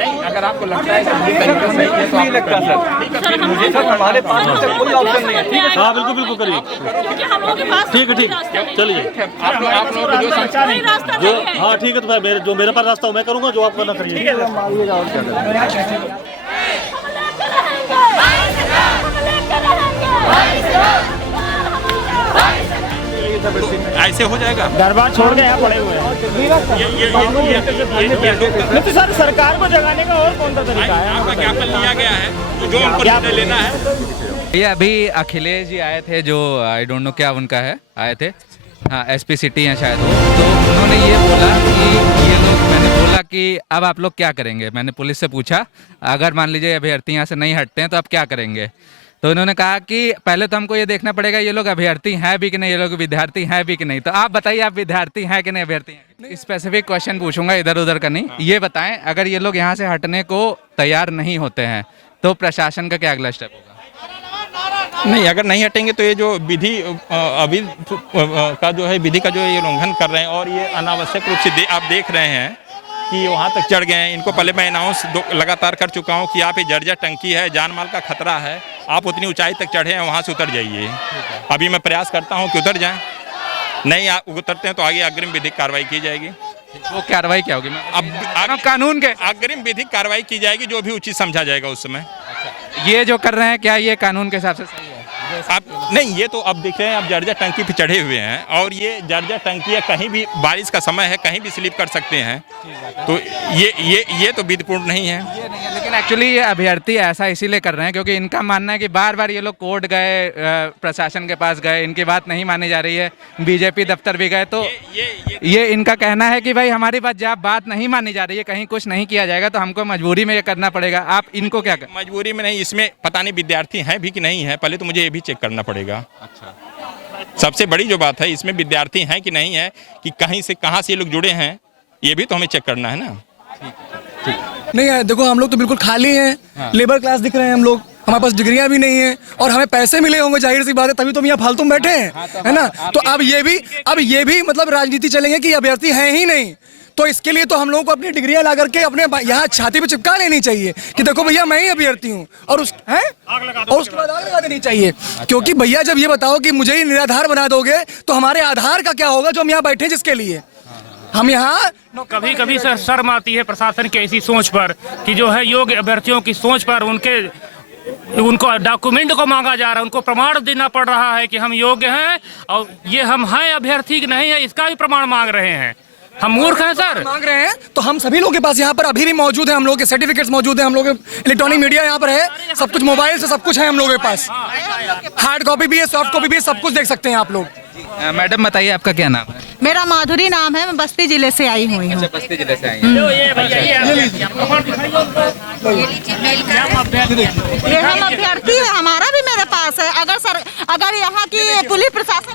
नहीं, अगर आपको लगता है कि ये तरीका सही है तो नहीं लगता सर, ठीक है, फिर मुझे सर हमारे पास से कोई ऑप्शन नहीं है। ठीक है, हाँ बिल्कुल बिल्कुल करिए, ठीक है, ठीक चलिए, आप लोगों को जो समझा नहीं जो हाँ ठीक है, तो मैं जो मेरे पास रास्ता हो मैं करूँगा, जो आप करना करिए। ऐसे हो जाएगा। दरबार छोड़ के यहाँ पड़े हुए हैं। तो सर सरकार को जगाने का और कौन सा तरीका है? आपका ज्ञापन लिया गया है, तो जो उनको निर्णय लेना है। ये अभी अखिलेश जी आए थे, जो आई डोंट नो क्या उनका है, आए थे, हाँ SP सिटी हैं शायद वो, तो उन्होंने ये बोला कि ये लोग, मैंने बोला कि अब आप लोग क्या करेंगे, मैंने पुलिस से पूछा अगर मान लीजिए अभ्यर्थी यहाँ से नहीं हटते हैं तो आप क्या करेंगे, तो इन्होंने कहा कि पहले तो हमको ये देखना पड़ेगा ये लोग अभ्यर्थी हैं भी कि नहीं, ये लोग विद्यार्थी हैं भी कि नहीं। तो आप बताइए, आप विद्यार्थी हैं कि नहीं, अभ्यर्थी हैं? स्पेसिफिक क्वेश्चन पूछूंगा, इधर उधर का नहीं। ये बताएं, अगर ये लोग यहाँ से हटने को तैयार नहीं होते हैं तो प्रशासन का क्या अगला स्टेप होगा? नहीं, अगर नहीं हटेंगे तो ये जो विधि अभी का जो है, विधि का जो ये उल्लंघन कर रहे हैं, और ये अनावश्यक रूप से आप देख रहे हैं कि वहाँ तक चढ़ गए हैं। इनको पहले मैं अनाउंस लगातार कर चुका हूँ कि आप ये जर्जर टंकी है, जान माल का खतरा है, आप उतनी ऊंचाई तक चढ़े हैं, वहाँ से उतर जाइए। अभी मैं प्रयास करता हूँ कि उतर जाएं, नहीं आप उतरते हैं तो आगे अग्रिम विधिक कार्रवाई की जाएगी। वो कार्रवाई क्या होगी? अब कानून के अग्रिम विधिक कार्रवाई की जाएगी, जो भी उचित समझा जाएगा उस समय। ये जो कर रहे हैं क्या ये कानून के हिसाब से सही है? आप नहीं, ये तो अब देख रहे हैं, आप जर्जर टंकी पे चढ़े हुए हैं, और ये जर्जर टंकी है, कहीं भी बारिश का समय है, कहीं भी स्लिप कर सकते हैं, तो ये तो विधिपूर्ण नहीं है। ये नहीं है, लेकिन एक्चुअली ये अभ्यर्थी ऐसा इसीलिए कर रहे हैं क्योंकि इनका मानना है कि बार बार ये लोग कोर्ट गए, प्रशासन के पास गए, इनकी बात नहीं मानी जा रही है, बीजेपी दफ्तर भी गए, तो ये इनका कहना है कि भाई हमारी बात नहीं मानी जा रही है, कहीं कुछ नहीं किया जाएगा तो हमको मजबूरी में ये करना पड़ेगा। आप इनको क्या करें? मजबूरी में नहीं, इसमें पता नहीं विद्यार्थी हैं भी कि नहीं है, पहले तो मुझे ये भी चेक करना पड़ेगा। अच्छा, सबसे बड़ी जो बात है, इसमें विद्यार्थी हैं कि नहीं है, कि कहीं से कहाँ से ये लोग जुड़े हैं, ये भी तो हमें चेक करना है ना। नहीं है, देखो हम लोग तो बिल्कुल खाली हैं, लेबर क्लास दिख रहे हैं हम लोग, हमारे पास डिग्रियां भी नहीं है, और हमें पैसे मिले होंगे, जाहिर सी बात है, तभी तो हम यहाँ फालतू में बैठे हैं, है ना। तो अब ये भी मतलब राजनीति चलेंगे कि अभ्यर्थी हैं ही नहीं, तो इसके लिए तो हम लोगों को अपनी डिग्रियां ला करके अपने यहाँ छाती पे चिपका लेनी चाहिए कि देखो भैया मैं ही अभ्यर्थी हूँ, और उसके बाद आग लगा देनी चाहिए। क्योंकि भैया जब ये बताओ कि मुझे ही निराधार बना दोगे तो हमारे आधार का क्या होगा जो हम यहाँ बैठे जिसके लिए हम यहाँ। कभी कभी सर शर्म आती है प्रशासन की ऐसी सोच पर कि जो है योग्य अभ्यर्थियों की सोच पर उनको डॉक्यूमेंट को मांगा जा रहा है, उनको प्रमाण देना पड़ रहा है कि हम योग्य हैं, और ये हम हैं अभ्यर्थी नहीं है इसका भी प्रमाण मांग रहे हैं। हम मूर्ख हैं सर? मांग रहे हैं तो हम सभी लोगों के पास यहाँ पर अभी भी मौजूद है, हम लोग के सर्टिफिकेट्स मौजूद है, हम लोग इलेक्ट्रॉनिक मीडिया यहाँ पर है, सब कुछ मोबाइल से सब कुछ है हम लोगों के पास, हार्ड कॉपी भी है, सॉफ्ट कॉपी भी है, सब कुछ देख सकते हैं आप लोग। मैडम बताइए आपका क्या नाम है? मेरा माधुरी नाम है, मैं बस्ती जिले से आई हुई हूँ। बस्ती जिले से आई हैं। ये हम अभ्यर्थी है, हमारा भी मेरे पास है। अगर यहाँ की पुलिस प्रशासन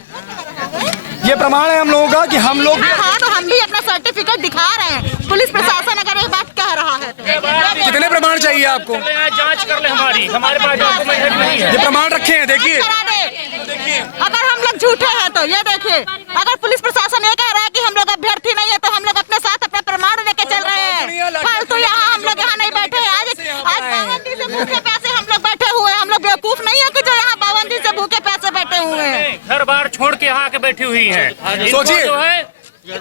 ये प्रमाण है हम लोगों का कि हम लोग, हाँ तो हम भी अपना सर्टिफिकेट दिखा रहे हैं। पुलिस प्रशासन अगर ये बात कह रहा है तो कितने प्रमाण चाहिए आपको? जांच कर ले हमारे पास डॉक्यूमेंट नहीं है। ये प्रमाण रखे हैं, देखिए। अगर हम लोग झूठे हैं तो ये देखिए, अगर पुलिस प्रशासन ये कह रहा है कि हम लोग अभ्यर्थी नहीं है तो हम लोग अपने साथ अपना प्रमाण लेके चल रहे हैं। फालतू यहाँ हम लोग यहाँ नहीं बैठे हैं। आज पाबंदी से भूखे प्यासे हम लोग बैठे हुए हैं। हम लोग बेवकूफ नहीं है कि जो यहाँ पाबंदी से भूखे प्यासे बैठे हुए हैं। घर बार छोड़ के यहाँ के बैठी हुई है। सोचिए, जो है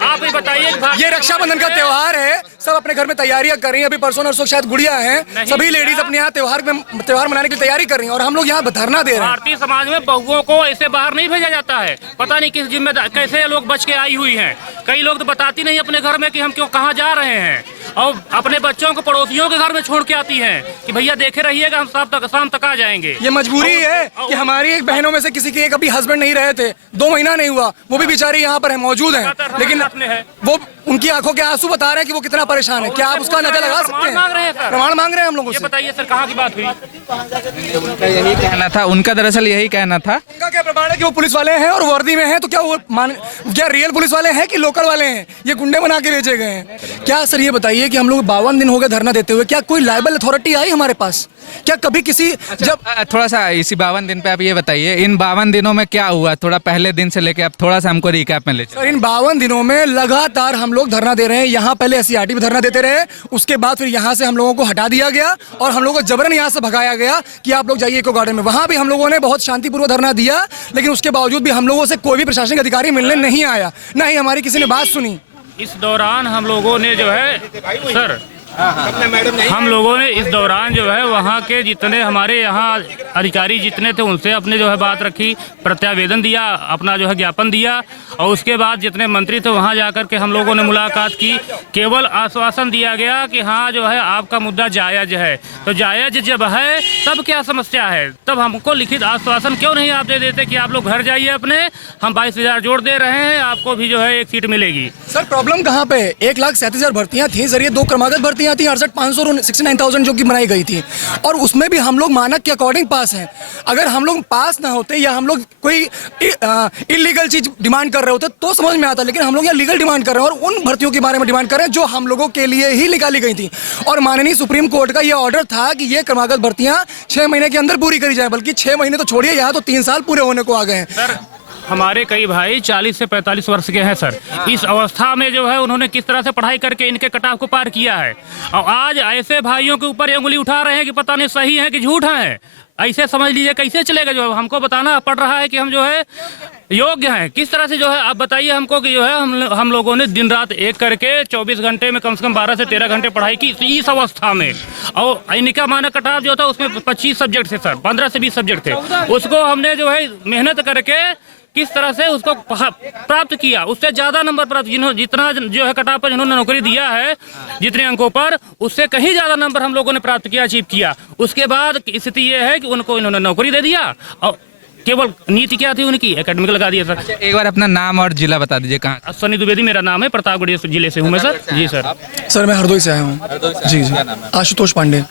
आप ही बताइए, ये रक्षाबंधन का त्योहार है, सब अपने घर में तैयारियां कर रही हैं, अभी परसों नरसों शायद गुड़िया हैं, सभी लेडीज अपने यहाँ त्योहार मनाने की तैयारी कर रही हैं, और हम लोग यहाँ धरना दे रहे हैं। भारतीय समाज में बहुओं को ऐसे बाहर नहीं भेजा जाता है, पता नहीं किस जिम्मेदार कैसे लोग बच के आई हुई हैं। कई लोग तो बताती नहीं अपने घर में कि हम क्यों कहाँ जा रहे हैं, और अपने बच्चों को पड़ोसियों के घर में छोड़ के आती हैं कि भैया देखे रहिएगा हम शाम तक आ जाएंगे। ये मजबूरी है कि हमारी एक बहनों में से किसी के एक अभी हस्बैंड नहीं रहे थे, 2 महीना नहीं हुआ, वो भी बेचारी यहाँ पर है, मौजूद है, लेकिन वो उनकी आंखों के आंसू बता रहे हैं कि वो कितना परेशान है। क्या आप उसका नजर लगा सकते हैं? प्रमाण मांग रहे हैं हम लोगों से। बताइए सर कहाँ की बात हुई? उनका यही कहना था, उनका दरअसल यही कहना था। उनका क्या प्रमाण है कि वो पुलिस वाले हैं और वर्दी में हैं, तो क्या वो क्या रियल पुलिस वाले हैं कि लोकल वाले हैं? ये गुंडे बना के भेजे गए हैं क्या? सर ये बताइए कि हम लोग 52 दिन हो गए धरना देते हुए, क्या कोई लायबल अथॉरिटी आई हमारे पास? क्या कभी किसी जब थोड़ा सा इसी 52 दिन पे आप ये बताइए, इन 52 दिनों में क्या हुआ? थोड़ा पहले दिन से लेके आप थोड़ा सा हमको रिकैप में ले चलिए। सर इन 52 दिनों में लगातार हम लोग धरना दे रहे हैं। यहाँ पहले SCRT पे धरना देते रहे, उसके बाद फिर यहाँ से हम लोगों को हटा दिया गया और हम लोगों को जबरन यहाँ से भगाया गया कि आप लोग जाइए इको गार्डन में। वहाँ भी हम लोगों ने बहुत शांतिपूर्वक धरना दिया, लेकिन उसके बावजूद भी हम लोगों से कोई भी प्रशासनिक अधिकारी मिलने नहीं आया, ना ही हमारी किसी ने बात सुनी। इस दौरान हम लोगों ने जो है सर हम लोगों ने इस दौरान जो है वहाँ के जितने हमारे यहाँ अधिकारी जितने थे उनसे अपने जो है बात रखी, प्रत्यावेदन दिया, अपना जो है ज्ञापन दिया और उसके बाद जितने मंत्री थे वहाँ जाकर के हम लोगों ने मुलाकात की। केवल आश्वासन दिया गया कि हाँ जो है आपका मुद्दा जायज़ है। तो जायज़ जब है तब क्या समस्या है? तब हमको लिखित आश्वासन क्यों नहीं आप दे देते कि आप लोग घर जाइए अपने, हम 22,000 जोड़ दे रहे हैं, आपको भी जो है एक सीट मिलेगी। सर प्रॉब्लम कहाँ पे? 1,37,000 भर्तियाँ थी सर, ये 2 क्रमागत भर्तियाँ थी 68,500 और 69,000 जो कि बनाई गई थी, और उसमें भी हम लोग मानक के अकॉर्डिंग पास हैं। अगर हम लोग पास ना होते या हम लोग कोई इलीगल चीज डिमांड कर रहे होते तो समझ में आता, लेकिन हम लोग यहाँ लीगल डिमांड कर रहे हैं और उन भर्तियों के बारे में डिमांड कर रहे हैं जो हम लोगों के लिए ही निकाली गई थी। और माननीय सुप्रीम कोर्ट का यह ऑर्डर था कि ये क्रमागत भर्तियां 6 महीने के अंदर पूरी करी जाए, बल्कि 6 महीने तो छोड़िए, यहाँ तो 3 साल पूरे होने को आ गए हैं। सर हमारे कई भाई 40 से 45 वर्ष के हैं सर। इस अवस्था में जो है उन्होंने किस तरह से पढ़ाई करके इनके कटाव को पार किया है, और आज ऐसे भाइयों के ऊपर उंगली उठा रहे हैं कि पता नहीं सही है कि झूठ है। ऐसे समझ लीजिए कैसे चलेगा? जो हमको बताना पड़ रहा है कि हम जो है योग्य हैं। किस तरह से जो है आप बताइए हमको कि जो है हम लोगों ने दिन रात एक करके 24 घंटे में कम से कम 12 से 13 घंटे पढ़ाई की इस अवस्था में। और इनका मानक कटाव जो था उसमें 25 सब्जेक्ट थे सर, 15 से 20 सब्जेक्ट थे। उसको हमने जो है मेहनत करके किस तरह से उसको प्राप्त किया, उससे ज़्यादा नंबर प्राप्त, जितना जो है कटाव पर जिन्होंने नौकरी दिया है जितने अंकों पर, उससे कहीं ज़्यादा नंबर हम लोगों ने प्राप्त किया, अचीव किया। उसके बाद स्थिति ये है कि उनको इन्होंने नौकरी दे दिया और केवल नीति क्या थी उनकी, एकेडमिक लगा दिया सर। एक बार अपना नाम और जिला बता दीजिए कहाँ? सनी द्विवेदी मेरा नाम है, प्रतापगढ़ जिले से हूँ मैं सर। जी सर। सर मैं हरदोई से आया हूँ। जी जी, आशुतोष पांडे।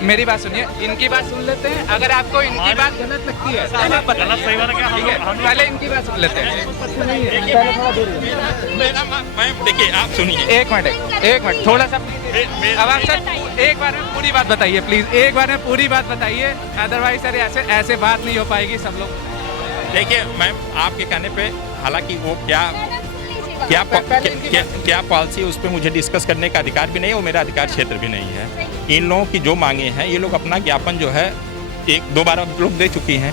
मेरी बात सुनिए, इनकी बात सुन लेते हैं। अगर आपको इनकी बात गलत लगती है ठीक है, पहले इनकी बात सुन लेते हैं। देखिए आप सुनिए, एक मिनट थोड़ा सा अब आप सर एक बार में पूरी बात बताइए प्लीज, एक बार में पूरी बात बताइए, अदरवाइज सर ऐसे बात नहीं हो पाएगी सब लोग। देखिए मैम आपके कहने पे, हालांकि वो क्या पॉलिसी उस पर मुझे डिस्कस करने का अधिकार भी नहीं है, वो मेरा अधिकार क्षेत्र भी नहीं है। इन लोगों की जो मांगे हैं ये लोग अपना ज्ञापन जो है 1-2 बार लोग दे चुकी हैं,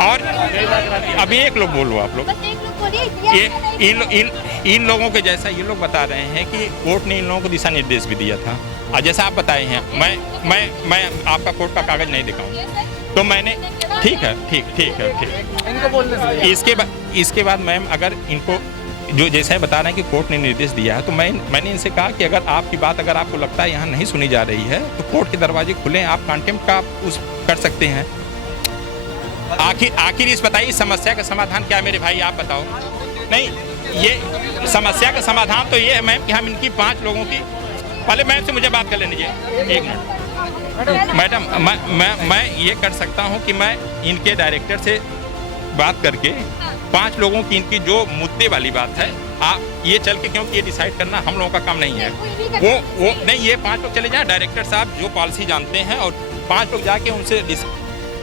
और अभी एक लोग बोलो आप लोग, ये इन लोगों के जैसा ये लोग बता रहे हैं कि कोर्ट ने इन लोगों को दिशा निर्देश भी दिया था। और जैसा आप बताए हैं, मैं आपका कोर्ट का कागज नहीं दिखाऊं तो मैंने ठीक है इनको बोलने इसके बाद मैम अगर इनको जो जैसा बता रहे हैं कि कोर्ट ने निर्देश दिया है, तो मैंने इनसे कहा कि अगर आपकी बात अगर आपको लगता है यहाँ नहीं सुनी जा रही है तो कोर्ट के दरवाजे खुले, आप कंटेम्प्ट का उस कर सकते हैं। आखिर इस बताइए समस्या का समाधान क्या है मेरे भाई, आप बताओ। नहीं, ये समस्या का समाधान तो ये है मैम कि हम इनकी 5 लोगों की, पहले मैम से मुझे बात कर लेने दीजिए 1 मिनट। मैडम मैं ये कर सकता हूँ कि मैं इनके डायरेक्टर से बात करके 5 लोगों की इनकी जो मुद्दे वाली बात है, आप ये चल के, क्योंकि ये डिसाइड करना हम लोगों का काम नहीं है। वो नहीं, ये 5 लोग चले जाएं, डायरेक्टर साहब जो पॉलिसी जानते हैं, और 5 लोग जाके उनसे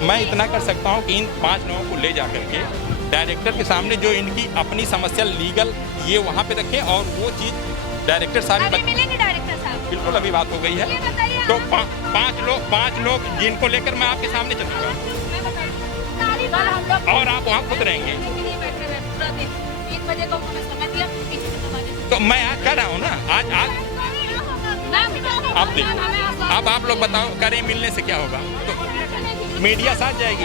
मैं इतना कर सकता हूँ कि इन 5 लोगों को ले जा करके डायरेक्टर के सामने जो इनकी अपनी समस्या लीगल ये वहाँ पे रखें, और वो चीज़ डायरेक्टर साहब बिल्कुल अभी बात हो गई है। तो 5 लोग जिनको लेकर मैं आपके सामने चलूँगा और आप वहाँ खुद रहेंगे। तो मैं आज कर रहा हूँ ना, आज आप देखो, अब आप लोग बताओ करें मिलने से क्या होगा? तो मीडिया साथ जाएगी,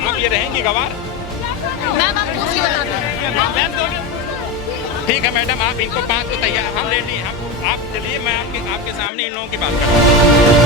आप ये रहेंगी गवार। ठीक है मैडम, आप इनको 5 को तैयार, हम रेडी, आप चलिए, मैं आपके सामने इन लोगों की बात करूँ।